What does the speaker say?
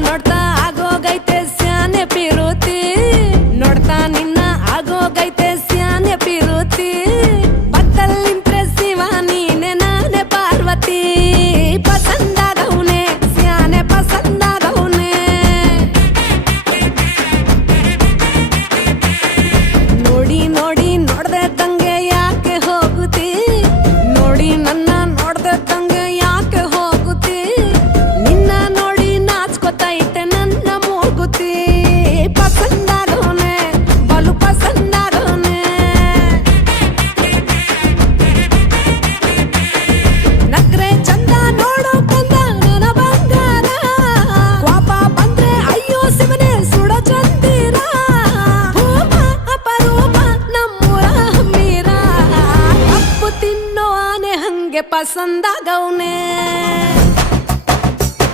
ನೋಡ್ತಾ ಆಗೋಗೈತೆ ಸ್ಯಾನೆ ಪಿರುತಿ ನೋಡ್ತಾ ನಿನ್ನ ಆಗೋಗೈತೆ ಸ್ಯಾನೆ ಪಿರುತಿ ಪತ್ತಲ್ಲಿಂಪ್ರೆಸಿವ ನೀನೆ ನಾನೇ ಪಾರ್ವತಿ ಪಸಂದಾಗವ್ನೆ ಸ್ಯಾನೆ ಪಸಂದಾಗವ್ನೆ ನೋಡಿ ನೋಡಿ ನೋಡ್ದೆ ತಂಗೆ ಯಾಕೆ ಹೋಗುತ್ತಿ ನೋಡಿ ನನ್ನ ನೋಡ್ದೆ ತಂಗೆ ಯಾಕೆ ಹೋಗುತ್ತಿ ನಿನ್ನ ನೋಡಿ ನಾಚ್ಕೊತೈತೆ ನನ್ನ ಮೂಗುತಿ ಪಸಂದಾಗವ್ನೆ ಬಲು ಪಸಂದಾಗವ್ನೆ ನಕ್ರೆ ಚಂದ ನೋಡೋ ಕಂದ ನನ್ನ ಬಂಗಾರ ಕೋಪ ಬಂದ್ರೆ ಅಯ್ಯೋ ಶಿವನೇ ಸುಡ ಚಂದಿರ ಭೂಮ ಅಪರೂಪ ನಮ್ಮೂರ ಹಮ್ಮೀರ ಕಪ್ಪು ತಿನ್ನೋ ಆನೆ ಹಂಗೆ ಪಸಂದಾಗವ್ನೆ